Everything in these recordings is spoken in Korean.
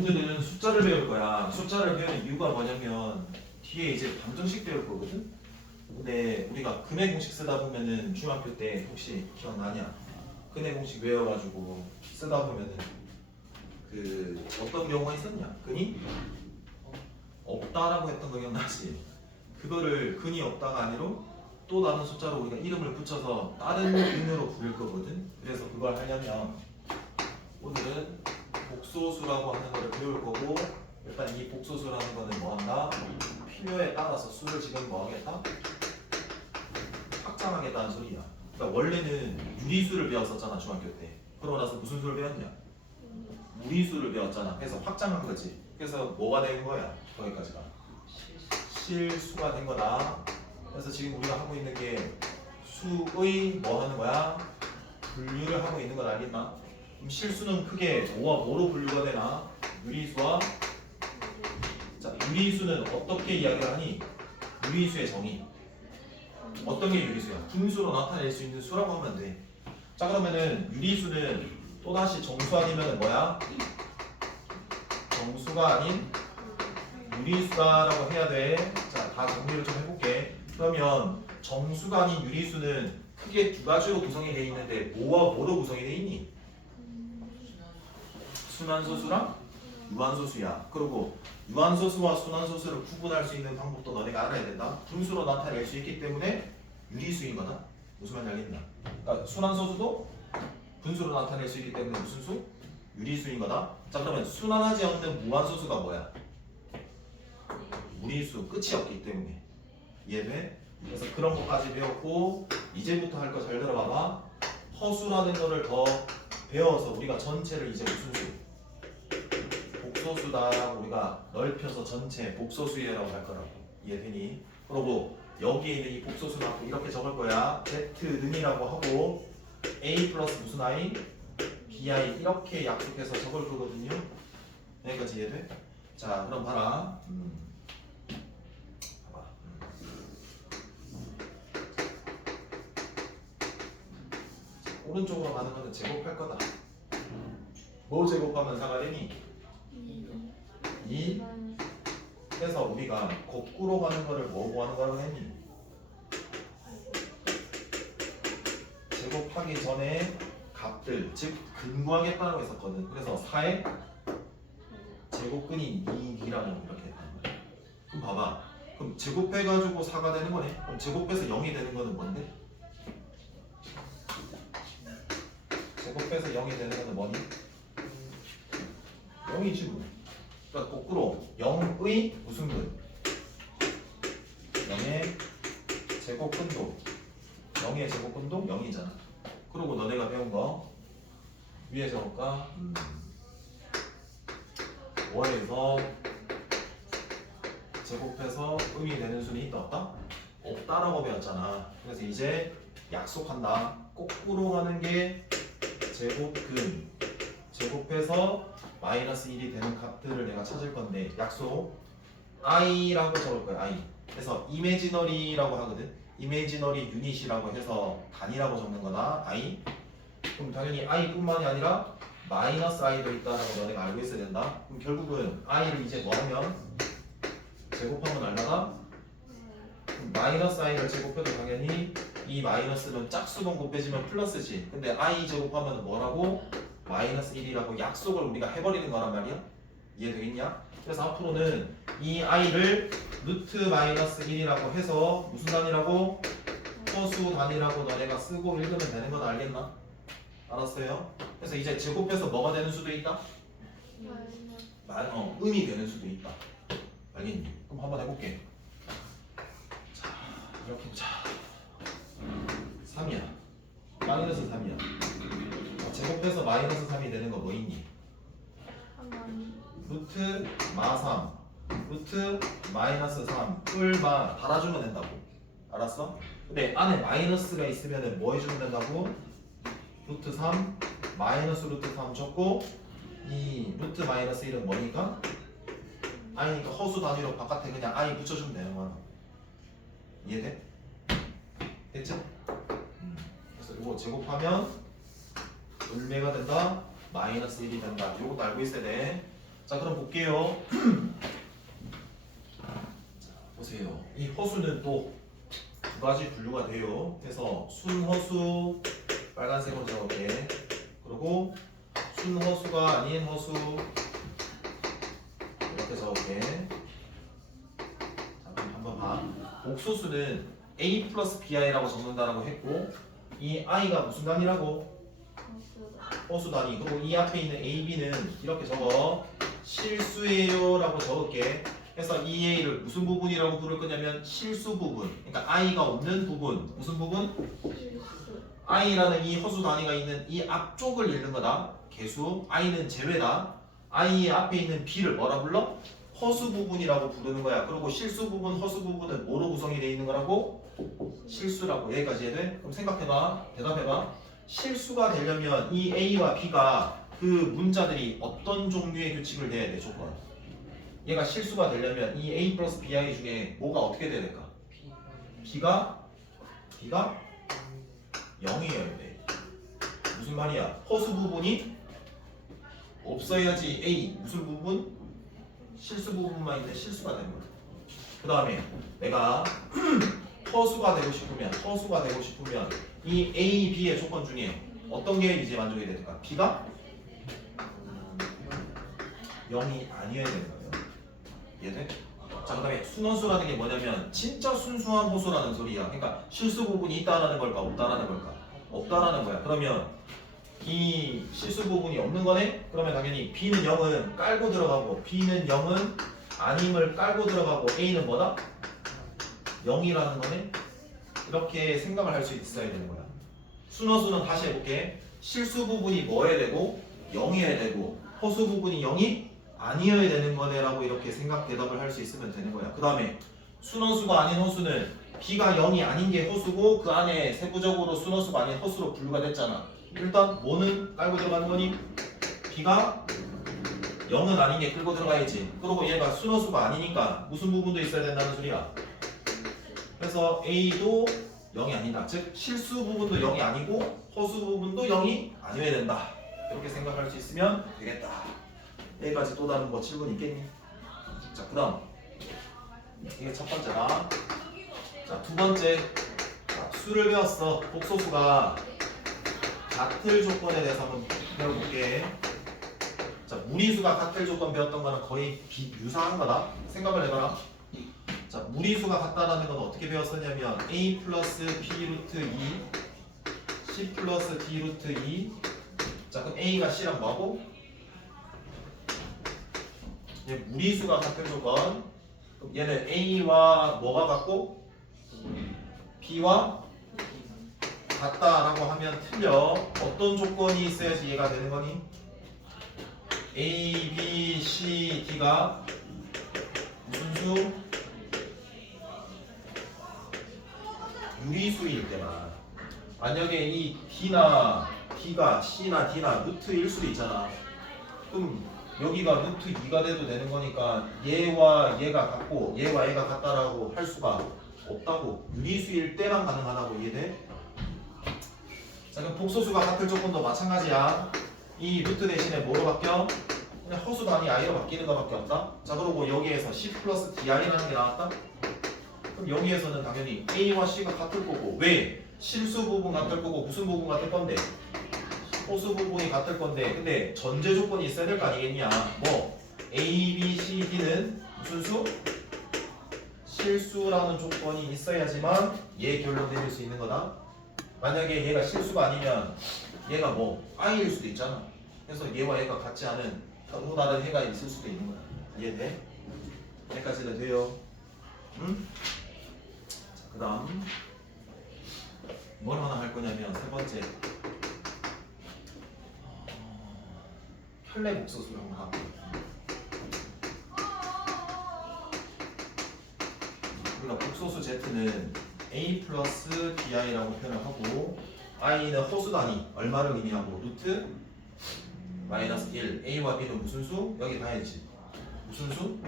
오늘은 숫자를 배울 거야. 숫자를 배우는 이유가 뭐냐면 뒤에 이제 방정식 배울 거거든. 근데 우리가 근의 공식 쓰다 보면은 중학교 때 혹시 기억나냐? 근의 공식 외워가지고 쓰다 보면은 그 어떤 경우가 있었냐? 근이 없다라고 했던 거 기억나지? 그거를 근이 없다가 아니로 또 다른 숫자로 우리가 이름을 붙여서 다른 근으로 부를 거거든. 그래서 그걸 하려면 오늘은 복소수라고 하는 거를 배울 거고, 일단 이 복소수라는 거는 뭐 한다? 필요에 따라서 수를 지금 뭐 하겠다? 확장하겠다는 소리야. 그러니까 원래는 유리수를 배웠었잖아 중학교 때. 그러고 나서 무슨 수를 배웠냐? 무리수를 배웠잖아. 그래서 확장한 거지. 그래서 뭐가 된 거야? 거기까지가 실수가 된 거다. 그래서 지금 우리가 하고 있는 게 수의 뭐 하는 거야? 분류를 하고 있는 걸 알겠나? 그럼 실수는 크게 뭐와 뭐로 분류가 되나? 유리수와. 자, 유리수는 어떻게 이야기를 하니? 유리수의 정의. 어떤 게 유리수야? 분수로 나타낼 수 있는 수라고 하면 돼. 자, 그러면은 유리수는 또다시 정수 아니면 뭐야? 정수가 아닌 유리수다라고 해야 돼. 자, 다 정리를 좀 해볼게. 그러면 정수가 아닌 유리수는 크게 두 가지로 구성이 되어 있는데 뭐와 뭐로 구성이 되어 있니? 순환소수랑 유한소수야. 그리고 유한소수와 순환소수를 구분할 수 있는 방법도 너네가 알아야 된다. 분수로 나타낼 수 있기 때문에 유리수인 거다. 무슨 말인지 알겠나? 그러니까 순환소수도 분수로 나타낼 수 있기 때문에 무슨 수? 유리수인 거다. 자, 그러면 순환하지 않는 무한소수가 뭐야? 무리수. 끝이 없기 때문에. 이해돼? 그래서 그런 것까지 배웠고, 이제부터 할 거 잘 들어봐봐. 허수라는 거를 더 배워서 우리가 전체를 이제 무슨 수? 복소수다. 우리가 넓혀서 전체 복소수라고 할 거라고. 이해되니? 그리고 여기에 있는 이 복소수는 앞으로 이렇게 적을 거야. z는이라고 하고 a 플러스 무슨 i? bi 이렇게 약속해서 적을 거거든요. 여기까지 이해돼? 자, 그럼 봐라. 봐봐. 오른쪽으로 가는 거는 제곱할 거다. 뭐 제곱하면 4가 되니? 2 해서 우리가 거꾸로 가는 거를 뭐 구하는 거라고 했니? 제곱하기 전에 값들, 즉 근구하겠다고 했었거든. 그래서 4의 제곱근이 2라고 이렇게 했단 말이야. 그럼 봐봐. 그럼 제곱해가지고 4가 되는 거네. 그럼 제곱해서 0이 되는 거는 뭔데? 제곱해서 0이 되는 거는 뭐니? 0이지 뭐. 그러니까 거꾸로 0의 무슨 근? 0의 제곱근도 0의 제곱근도 0이잖아. 그리고 너네가 배운 거 위에 적을까? 5에서 제곱해서 음이 되는 수는 있다 없다? 없다라고 배웠잖아. 그래서 이제 약속한다. 거꾸로 가는 게 제곱근, 제곱해서 마이너스 1이 되는 값들을 내가 찾을 건데 약속 i라고 적을 거야. i. 그래서 이미지너리라고 하거든. 이미지너리 유닛이라고 해서 단위라고 적는 거다. i. 그럼 당연히 i뿐만이 아니라 마이너스 i도 있다는 거 너네가 알고 있어야 된다. 그럼 결국은 i를 이제 뭐 하면 제곱하면 얼마다? 마이너스 i를 제곱해도 당연히 이 마이너스는 짝수번곱 빼지면 플러스지. 근데 i 제곱하면 뭐라고? 마이너스 1이라고 약속을 우리가 해버리는 거란 말이야. 이해되겠냐? 그래서 앞으로는 이 i를 루트 마이너스 1이라고 해서 무슨 단위라고? 허수 단위라고 너네가 쓰고 읽으면 되는 건 알겠나? 알았어요? 그래서 이제 제곱해서 뭐가 되는 수도 있다? 음이 되는 수도 있다. 알겠니? 그럼 한번 해볼게. 자, 이렇게 보자. 3이야. 마이너스 3이야. 제곱해서 마이너스 3이 되는 거 뭐 있니? 루트 마3 루트 마이너스 3 뿔마 달아주면 된다고. 알았어? 근데 안에 마이너스가 있으면 뭐 해주면 된다고? 루트 3 마이너스 루트 3 적고 이 루트 마이너스 1은 뭐니까? i니까 허수 단위로 바깥에 그냥 i 붙여주면 되는 거야. 이해돼? 됐죠? 그래서 이거 제곱하면 얼마가 된다? 마이너스 1이 된다. 이것도 알고 있어야 돼. 자 그럼 볼게요. 보세요. 이 허수는 또 두 가지 분류가 돼요. 그래서 순허수 빨간색으로 적을게. 그리고 순허수가 아닌 허수 이렇게 적을게. 자 그럼 한번 봐. 복소수는 a 플러스 bi라고 적는다라고 했고 이 i가 무슨 단위라고? 허수 단위. 그리고 이 앞에 있는 ab는 이렇게 적어. 실수예요 라고 적을게. 그래서 이 a를 무슨 부분이라고 부를 거냐면 실수 부분. 그러니까 i가 없는 부분. 무슨 부분? i라는 이 허수 단위가 있는 이 앞쪽을 읽는 거다. 개수. i는 제외다. i의 앞에 있는 b를 뭐라 불러? 허수 부분이라고 부르는 거야. 그리고 실수 부분, 허수 부분은 뭐로 구성이 되어 있는 거라고? 실수라고. 여기까지 해야 돼? 그럼 생각해봐. 대답해봐. 실수가 되려면 이 a와 b가 그 문자들이 어떤 종류의 규칙을 내야 돼? 조건. 얘가 실수가 되려면 이 a 플러스 bi 중에 뭐가 어떻게 돼야 될까? b가 0이어야 돼. 무슨 말이야? 허수 부분이 없어야지 a 무슨 부분? 실수 부분만 있는데 실수가 되는 거야. 그 다음에 내가 허수가 되고 싶으면 이 a, b의 조건 중에 어떤 게 이제 만족이 될까? b가 0이 아니어야 되는 거예요. 이해돼? 자, 그 다음에 순허수라는 게 뭐냐면 진짜 순수한 호수라는 소리야. 그러니까 실수 부분이 있다라는 걸까? 없다라는 걸까? 없다라는 거야. 그러면 이 실수 부분이 없는 거네? 그러면 당연히 b는 0은 깔고 들어가고 b는 0은 아님을 깔고 들어가고 a는 뭐다? 0이라는 거네? 이렇게 생각을 할 수 있어야 되는 거야. 순허수는 다시 해볼게. 실수 부분이 뭐여야 되고 0이어야 되고 허수 부분이 0이 아니어야 되는 거네라고 이렇게 생각 대답을 할 수 있으면 되는 거야. 그 다음에 순허수가 아닌 허수는 b가 0이 아닌 게 허수고 그 안에 세부적으로 순허수가 아닌 허수로 분류가 됐잖아. 일단 뭐는 깔고 들어가는 거니? b가 0은 아닌 게 끌고 들어가야지. 그리고 얘가 순허수가 아니니까 무슨 부분도 있어야 된다는 소리야. 그래서 a도 0이 아니다. 즉 실수 부분도 0이 아니고 허수 부분도 0이 아니어야 된다. 이렇게 생각할 수 있으면 되겠다. 여기까지 또 다른 뭐 질문 있겠니? 자, 그 다음 이게 첫 번째다. 자, 두 번째. 자, 수를 배웠어. 복소수가 같을 조건에 대해서 한번 배워볼게. 자, 무리수가 같을 조건 배웠던 거는 거의 유사한 거다. 생각을 해봐라. 자, 무리수가 같다라는 건 어떻게 배웠었냐면 a 플러스 b 루트 2 c 플러스 d 루트 2. 자, 그럼 a가 c랑 뭐하고? 얘 무리수가 같은 조건. 그럼 얘는 a와 뭐가 같고 b와 같다라고 하면 틀려. 어떤 조건이 있어야지 얘가 되는 거니? a, b, c, d가 무슨 수? 유리수일 때만. 만약에 이 d나 d가 c나 d나 루트 1 수도 있잖아. 그럼 여기가 루트 2가 돼도 되는 거니까 얘와 얘가 같고 얘와 얘가 같다라고 할 수가 없다고. 유리수일 때만 가능하다고. 이해돼? 자, 그럼 복소수가 같을 조건도 마찬가지야. 이 루트 대신에 뭐로 바뀌어? 그냥 허수 단위 i로 바뀌는 것밖에 없다. 자, 그리고 여기에서 c 플러스 di라는 게 나왔다. 그럼 여기에서는 당연히 a와 c가 같을 거고. 왜? 실수 부분 같을 거고 무슨 부분 같을 건데? 호수 부분이 같을 건데, 근데 전제 조건이 있어야 될 거 아니겠냐? 뭐 A, B, C, D는 무슨 수? 실수라는 조건이 있어야지만 얘 결론 내릴 수 있는 거다. 만약에 얘가 실수가 아니면 얘가 뭐 I일 수도 있잖아. 그래서 얘와 얘가 같지 않은 또 다른 해가 있을 수도 있는 거야. 이해돼? 여기까지는 돼요. 응? 그 다음 뭘 하나 할 거냐면 세 번째 혈내 복소수를 한번 하고. 우리가 복소수 Z는 A 플러스 BI라고 표현을 하고 I는 허수 단위 얼마를 의미하고 루트 마이너스 1. A와 B는 무슨 수? 여기 봐야지. 무슨 수?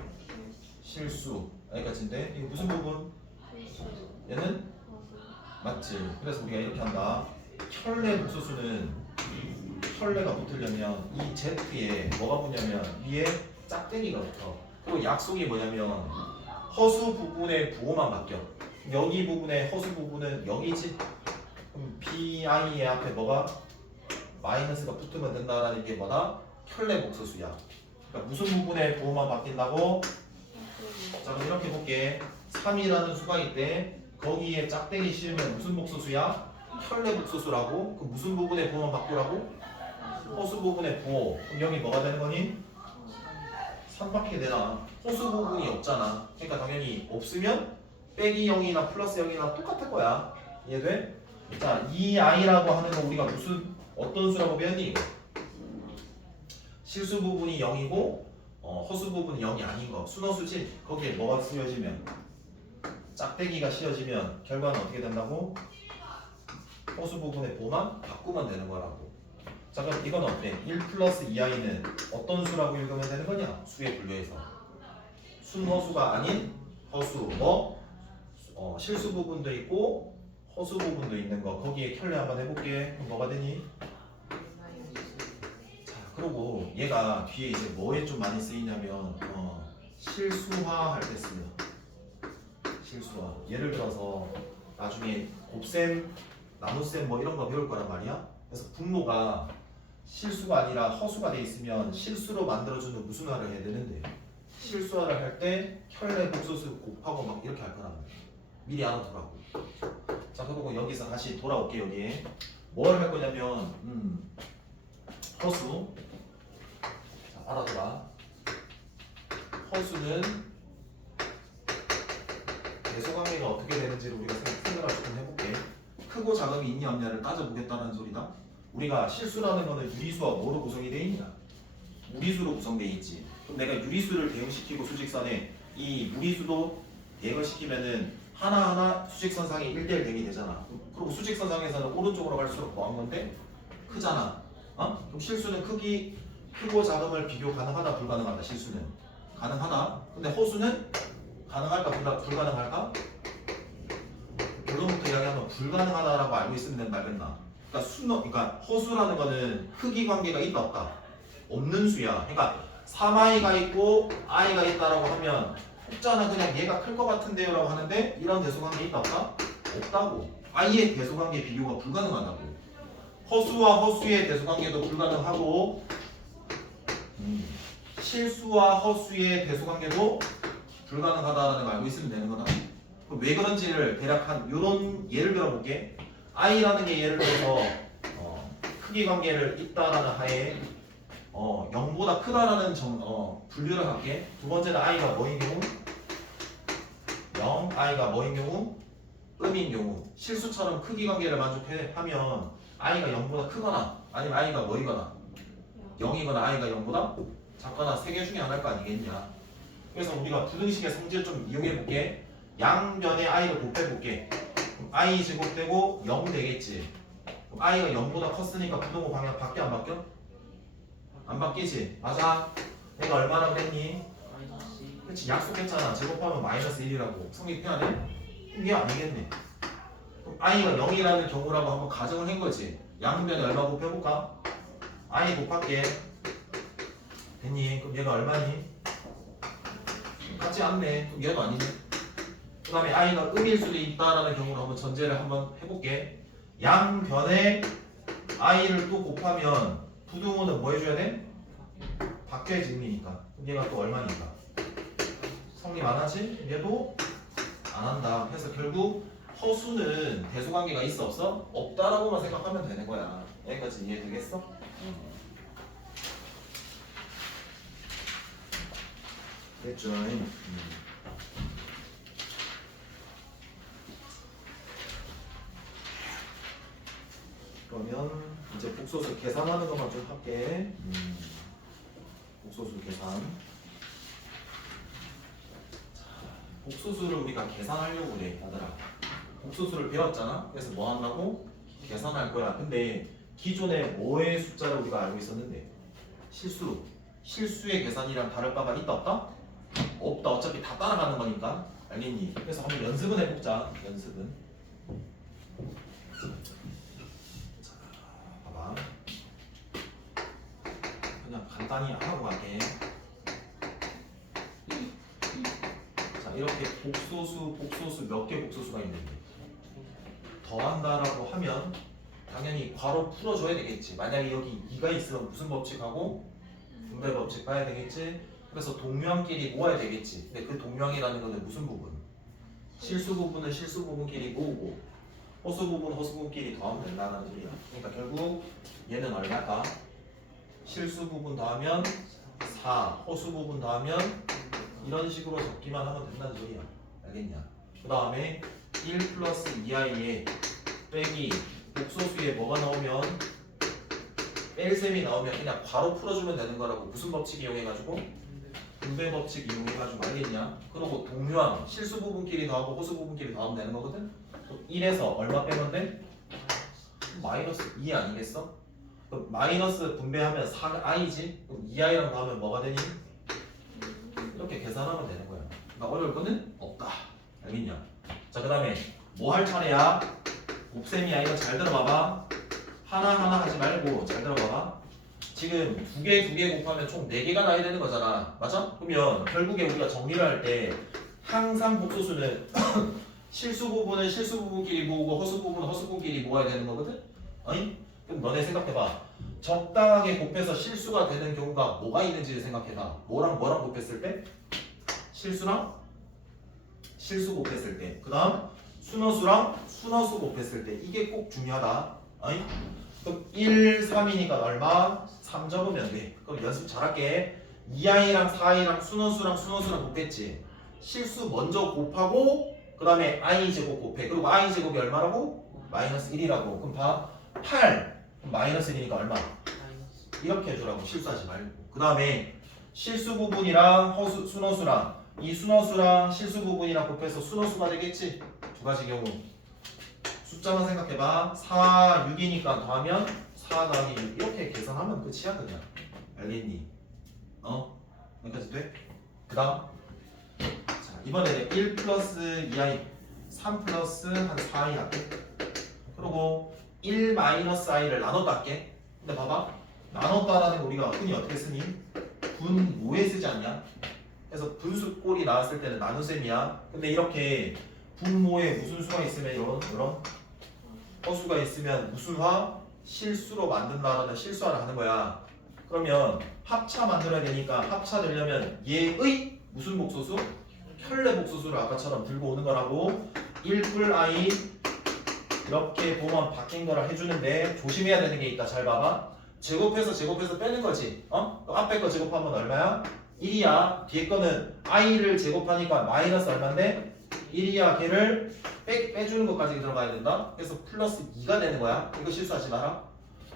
실수. 여기까지인데 이거 무슨 부분? 얘는? 맞지. 그래서 우리가 이렇게 한다. 혈내 복소수는 혈내가 붙으려면 이 Z에 뭐가 붙냐면 위에 짝대기가 붙어. 그리고 약속이 뭐냐면 허수 부분의 부호만 바뀌어. 여기 부분의 허수 부분은 0이지. 그럼 bi의 앞에 뭐가 마이너스가 붙으면 된다라는 게 뭐다? 켤레 복소수야. 그러니까 무슨 부분의 부호만 바뀐다고? 자 그럼 이렇게 볼게. 3이라는 수가 있대. 거기에 짝대기 씌우면 무슨 복소수야? 켤레 복소수라고. 그 무슨 부분의 부호만 바꾸라고? 허수 부분의 부호. 그럼 여기 뭐가 되는 거니? 3밖에 되나? 허수 부분이 없잖아. 그러니까 당연히 없으면 빼기 0이나 플러스 0이나 똑같을 거야. 이해돼? 자, 이 i라고 하는 거 우리가 무슨 어떤 수라고 배웠니? 실수 부분이 0이고 허수 부분이 0이 아닌 거. 순허수지? 거기에 뭐가 씌워지면 짝대기가 씌워지면 결과는 어떻게 된다고? 허수 부분의 보만 바꾸면 되는 거라고. 자 그럼 이건 어때? 1 플러스 2i는 어떤 수라고 읽으면 되는 거냐? 수에 분류해서 순허수가 아닌 허수 실수 부분도 있고 허수 부분도 있는 거. 거기에 켤레 한번 해볼게. 그럼 뭐가 되니? 자 그리고 얘가 뒤에 이제 뭐에 좀 많이 쓰이냐면 실수화 할 때 쓰여. 실수화. 예를 들어서 나중에 곱셈 나눗셈 뭐 이런 거 배울 거란 말이야. 그래서 분모가 실수가 아니라 허수가 돼 있으면 실수로 만들어주는 무슨화를 해야 되는데 실수화를 할 때 켤레 복소수 곱하고 막 이렇게 할 거란 말이야. 미리 알아두라고. 자 그리고 여기서 다시 돌아올게. 여기에 뭘 할 거냐면 허수. 자 알아둬라. 허수는 대소관계가 어떻게 되는지를 우리가 생각을 조금 해볼게. 크고 작음이 있냐 없냐를 따져보겠다는 소리다. 우리가 실수라는 거는 유리수와 뭐로 구성이 되어 있냐? 무리수로 구성되어 있지. 그럼 내가 유리수를 대응시키고 수직선에 이 무리수도 대응을 시키면은 하나하나 수직선상에 1대1 대응이 되잖아. 그리고 수직선상에서는 오른쪽으로 갈수록 뭐한 건데? 크잖아. 그럼 실수는 크고 작음을 비교 가능하다 불가능하다? 실수는 가능하다. 근데 허수는 가능할까 불가능할까? 결론부터 이야기하면 불가능하다라고 알고 있으면 된다 알겠나? 그러니까 허수라는 거는 크기 관계가 있다 없다? 없는 수야. 그러니까 3i가 있고 i가 있다라고 하면 혹자는 그냥 얘가 클 것 같은데요 라고 하는데 이런 대소관계 있다 없다? 없다고. i의 대소관계 비교가 불가능하다고. 허수와 허수의 대소관계도 불가능하고 실수와 허수의 대소관계도 불가능하다는 걸 알고 있으면 되는 거다. 그럼 왜 그런지를 대략 한 요런 예를 들어 볼게. i라는 게 예를 들어서 크기 관계를 있다라는 하에 0보다 크다라는 분류를 할게. 두 번째는 i가 뭐인 경우? 0, i가 뭐인 경우? 음인 경우. 실수처럼 크기 관계를 만족하면 i가 0보다 크거나 아니면 i가 뭐이거나 0이거나 i가 0보다 작거나 세 개 중에 하나일 거 아니겠냐. 그래서 우리가 부등식의 성질을 좀 이용해 볼게. 양변에 i를 곱해 볼게. i 제곱되고 0 되겠지. 그럼 i가 0보다 컸으니까 부등호 방향 바뀌어 안 바뀌어? 안 바뀌지? 맞아. 내가 얼마나 그랬니? 그렇지 약속했잖아. 제곱하면 마이너스 1이라고. 성립해야 돼? 이게 아니겠네. 그럼 i가 0이라는 경우라고 한번 가정을 한 거지. 양변에 얼마 곱해볼까? i 곱할게. 됐니? 그럼 얘가 얼마니? 같지 않네. 그럼 얘도 아니네. 그 다음에 i가 음일 수도 있다라는 경우를 한번 전제를 한번 해볼게. 양변에 i를 또 곱하면 부등호는 뭐 해줘야 돼? 바뀌어지니까. 그럼 얘가 또 얼마니까? 성립 안 하지? 얘도 안 한다. 그래서 결국 허수는 대소관계가 있어 없어? 없다라고만 생각하면 되는 거야. 여기까지 이해되겠어? 됐죠? 그러면 이제 복소수 계산하는 것만 좀 할게. 복소수 계산. 자, 복소수를 우리가 계산하려고 그래, 얘들아. 복소수를 배웠잖아. 그래서 뭐 한다고? 계산할 거야. 근데 기존에 뭐의 숫자를 우리가 알고 있었는데 실수. 실수의 계산이랑 다를 바가 있다 없다? 없다. 어차피 다 따라가는 거니까. 알겠니? 그래서 한번 연습은 해보자. 연습은. 자, 봐봐. 그냥 간단히 하고 갈게. 자 이렇게 복소수 몇 개 복소수가 있는데 더한다라고 하면 당연히 괄호 풀어줘야 되겠지. 만약에 여기 2가 있으면 무슨 법칙하고 분배 법칙 봐야 되겠지. 그래서 동명끼리 모아야 되겠지. 근데 그 동명이라는 거는 무슨 부분? 실수 부분은 실수 부분끼리 모으고 허수 부분 허수 부분끼리 더하면 된다는 소리야. 그러니까 결국 얘는 얼마일까? 실수 부분 더하면 4, 허수 부분 더하면 이런 식으로 적기만 하면 된다는 소리야. 알겠냐? 그 다음에 1 플러스 2i에 빼기 복소수에 뭐가 나오면 뺄셈이 나오면 그냥 바로 풀어주면 되는 거라고. 무슨 법칙 이용해가지고? 분배 법칙 이용해가지고. 알겠냐? 그리고 동류항 실수 부분끼리 더하고 허수 부분끼리 더하면 되는 거거든? 1에서 얼마 빼면 돼? 마이너스 2 아니겠어? 그럼 마이너스 분배하면 4i지? 그럼 2i랑 더하면 뭐가 되니? 이렇게 계산하면 되는 거야. 그러니까 어려울 거는 없다. 알겠냐? 자, 그 다음에 뭐 할 차례야? 곱셈이야. 이거 잘 들어봐봐. 하나하나 하지 말고 잘 들어봐봐. 지금 두 개 곱하면 총 4개가 나야 되는 거잖아. 맞아? 그러면 결국에 우리가 정리를 할 때 항상 복소수는 실수 부분은 실수 부분끼리 모으고 허수 부분은 허수 부분끼리 모아야 되는 거거든? 아니? 그럼 너네 생각해봐. 적당하게 곱해서 실수가 되는 경우가 뭐가 있는지를 생각해봐. 뭐랑 곱했을 때? 실수랑 실수 곱했을 때. 그 다음 순허수랑 순허수 곱했을 때. 이게 꼭 중요하다. 아니? 그럼 1, 3이니까 얼마? 3 적으면 돼. 그럼 연습 잘할게. 2i랑 4i랑 순허수랑 곱했지. 실수 먼저 곱하고 그 다음에 i제곱 곱해. 그리고 i제곱이 얼마라고? 마이너스 1이라고. 그럼 봐. 8 마이너스 1이니까 얼마? 이렇게 해주라고. 실수하지 말고. 그 다음에 실수 부분이랑 순허수랑 이 순허수랑 실수 부분이랑 곱해서 순허수가 되겠지? 두 가지 경우. 숫자만 생각해봐. 4, 6이니까 더하면 4 더하기 6 이렇게 계산하면 끝이야 그냥. 알겠니? 여기까지 돼? 그 다음 자 이번에는 1 플러스 2i 3 플러스 한 4i 할게. 그리고 1 마이너스 i를 나눴다 할게. 근데 봐봐 나눴다라는 거 우리가 흔히 어떻게 쓰니? 분모에 쓰지 않냐? 그래서 분수꼴이 나왔을 때는 나눗셈이야. 근데 이렇게 분모에 무슨 수가 있으면 이런 허수가 있으면 무슨 화? 실수로 만든다라는 실수화를 하는 거야. 그러면 합차 만들어야 되니까 합차 되려면 얘의 무슨 복소수? 켤레 복소수를 아까처럼 들고 오는 거라고. 1뿔 i 이렇게 보면 바뀐 거를 해주는데 조심해야 되는 게 있다. 잘 봐봐. 제곱해서 빼는 거지. 앞에 거 제곱하면 얼마야? 1이야. 뒤에 거는 i를 제곱하니까 마이너스 얼마인데? 1이야. 걔를 빼주는 것까지 들어가야 된다. 그래서 플러스 2가 되는 거야. 이거 실수하지 마라.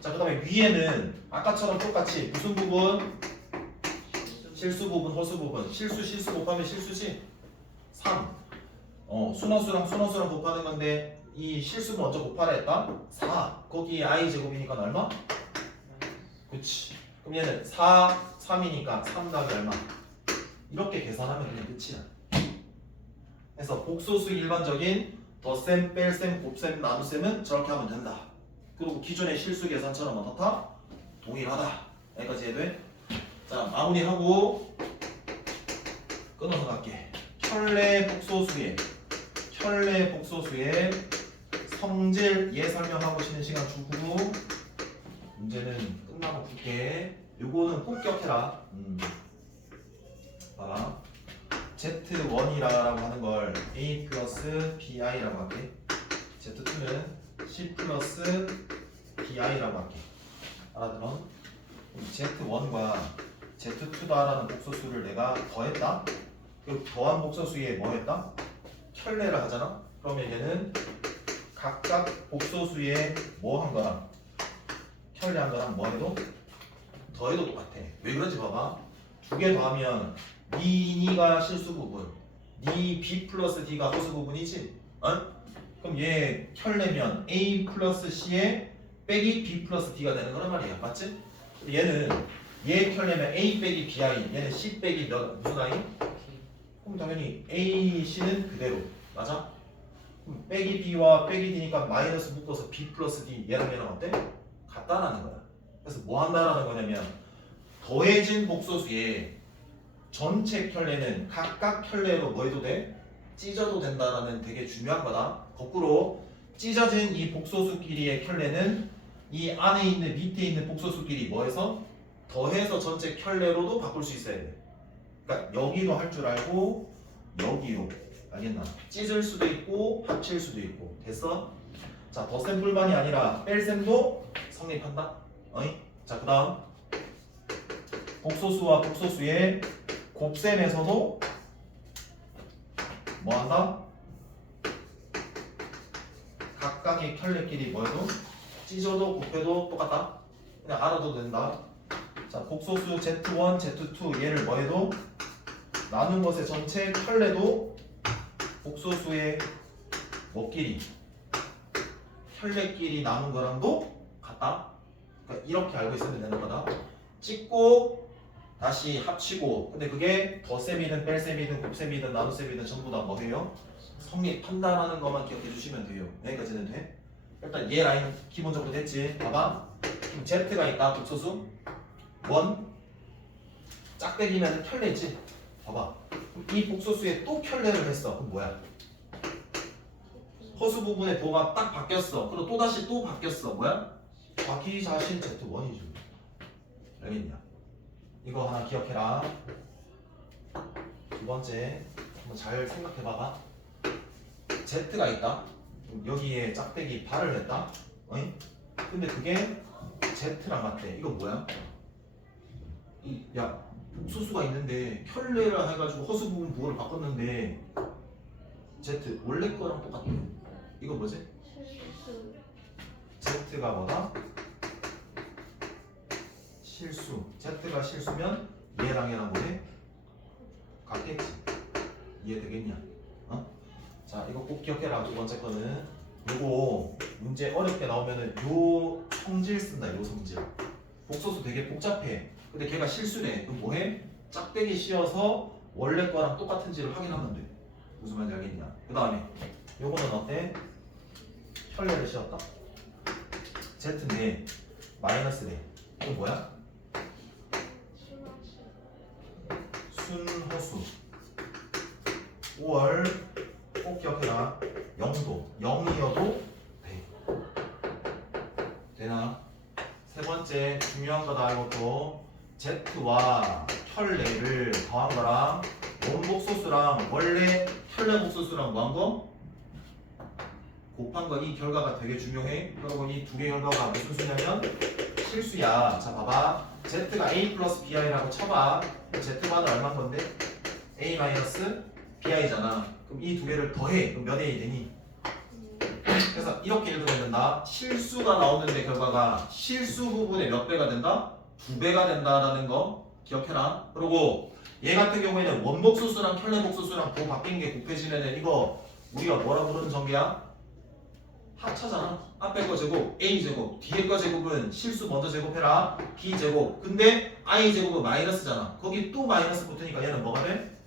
자, 그 다음에 위에는 아까처럼 똑같이 무슨 부분? 실수 부분, 허수 부분. 실수 곱하면 실수지? 3. 순허수랑 곱하는 건데 이 실수 먼저 곱하라 했다? 4. 거기에 i 제곱이니까 얼마? 그치. 그럼 얘는 4, 3이니까 3 더하기 얼마? 이렇게 계산하면 그냥 끝이야. 그래서 복소수 일반적인 덧셈, 뺄셈, 곱셈, 나눗셈은 저렇게 하면 된다. 그리고 기존의 실수 계산처럼 어떻다? 동일하다. 여기까지 해도 돼? 자, 마무리하고 끊어서 갈게. 켤레 복소수의 성질 얘 설명하고 쉬는 시간 주고 문제는 끝나고 풀게. 요거는 폭격해라. 봐라. Z1이라고 하는 걸 A 플러스 BI라고 할게. Z2는 C 플러스 BI라고 할게. 알아들어? Z1과 Z2다라는 복소수를 내가 더했다? 그 더한 복소수에 뭐 했다? 켤레를 하잖아? 그러면 얘는 각각 복소수에 뭐 한 거랑 켤레 한 거랑 뭐 해도? 더해도 똑같아. 왜 그런지 봐봐. 두 개 더하면 니가 실수 부분, 니 B 플러스 D가 허수 부분이지? 그럼 얘 켤레면 A 플러스 C에 빼기 B 플러스 D가 되는 거란 말이야. 맞지? 얘는 얘 켤레면 A 빼기 BI, 얘는 C 빼기 무슨 I? 그럼 당연히 A, C는 그대로. 맞아? 그럼 빼기 B와 빼기 D니까 마이너스 묶어서 B 플러스 D 얘랑 어때? 같다라는 거야. 그래서 뭐 한다라는 거냐면 더해진 복소수에 전체 켤레는 각각 켤레로 뭐 해도 돼? 찢어도 된다라는 되게 중요한 거다. 거꾸로 찢어진 이 복소수끼리의 켤레는 이 안에 있는 밑에 있는 복소수끼리 뭐해서 더해서 전체 켤레로도 바꿀 수 있어야 돼. 그러니까 여기도 할 줄 알고 여기도 알겠나? 찢을 수도 있고 합칠 수도 있고 됐어? 자, 덧셈불만이 아니라 뺄셈도 성립한다. 어이? 자, 그 다음 복소수와 복소수의 곱셈에서도 뭐한다? 각각의 켤레끼리 뭐해도 찢어도 곱해도 똑같다. 그냥 알아도 된다. 자, 복소수 Z1, Z2 얘를 뭐해도 나눈 것의 전체 켤레도 복소수의 뭐끼리 켤레끼리 나눈 거랑도 같다. 그러니까 이렇게 알고 있으면 되는 거다. 찍고 다시 합치고 근데 그게 덧셈이든 뺄셈이든 곱셈이든 나눗셈이든 전부 다 뭐해요? 성립한다라는 것만 기억해 주시면 돼요. 여기까지는 돼? 일단 얘 라인 기본적으로 됐지? 봐봐. 그럼 Z가 있다. 복소수 1 짝대기면 켤레 있지? 봐봐. 이 복소수에 또 켤레를 했어. 그럼 뭐야? 허수 부분의 도가 딱 바뀌었어. 그리고 또다시 또 바뀌었어. 뭐야? 자기 자신 Z1이죠. 알겠냐? 이거 하나 기억해라. 두 번째 한번 잘 생각해봐봐. Z가 있다. 여기에 짝대기 발을 했다. 어이? 근데 그게 Z랑 같대. 이건 뭐야? 야, 복소수가 있는데 켤레를 해가지고 허수 부분 부호를 바꿨는데 Z 원래 거랑 똑같아. 이거 뭐지? Z가 뭐다? 실수. Z가 실수면 얘랑 뭐해? 같겠지. 이해되겠냐? 어? 자, 이거 꼭 기억해라. 두 번째 거는 요거 문제 어렵게 나오면은 요 성질 쓴다. 요 성질. 복소수 되게 복잡해. 근데 걔가 실수래. 그럼 뭐해? 짝대기 씌워서 원래 거랑 똑같은지를 확인하면 돼. 무슨 말인지 알겠냐? 그 다음에 요거는 어때? 켤레를 씌웠다. Z인데 마이너스래. 그럼 뭐야? 순허수. 5월 꼭 기억해라. 0도 0이어도 돼. 되나? 세 번째 중요한 거다. 이것도 Z와 켤레를 더한 거랑 원복소수랑 원래 켤레 복소수랑 뭐한 거? 곱한 거. 이 결과가 되게 중요해. 그리고 이 두 개 결과가 무슨 수냐면 실수야. 자, 봐봐. Z가 A 플러스 BI라고 쳐봐. Z만은 얼마인 건데? A 마이너스 BI잖아. 그럼 이 두 개를 더해. 그럼 몇 A이 되니? 그래서 이렇게 읽으면 된다. 실수가 나오는데 결과가 실수 부분의 몇 배가 된다? 2배가 된다라는 거 기억해라. 그리고 얘 같은 경우에는 원복소수랑 켤레복소수랑 부 바뀐 게 곱해지면은 이거 우리가 뭐라 부르는 전개야? 합차잖아. 앞에 거 제곱 A제곱, 뒤에 거 제곱은 실수 먼저 제곱해라. B제곱. 근데 I제곱은 마이너스잖아. 거기 또 마이너스 붙으니까 얘는 뭐가 돼?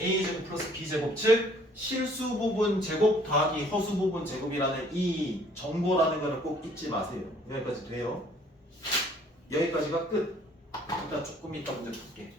A제곱 플러스 B제곱. 즉 실수 부분 제곱 더하기 허수 부분 제곱이라는 이 정보라는 거를 꼭 잊지 마세요. 여기까지 돼요. 여기까지가 끝. 일단 조금 이따 문제 풀게.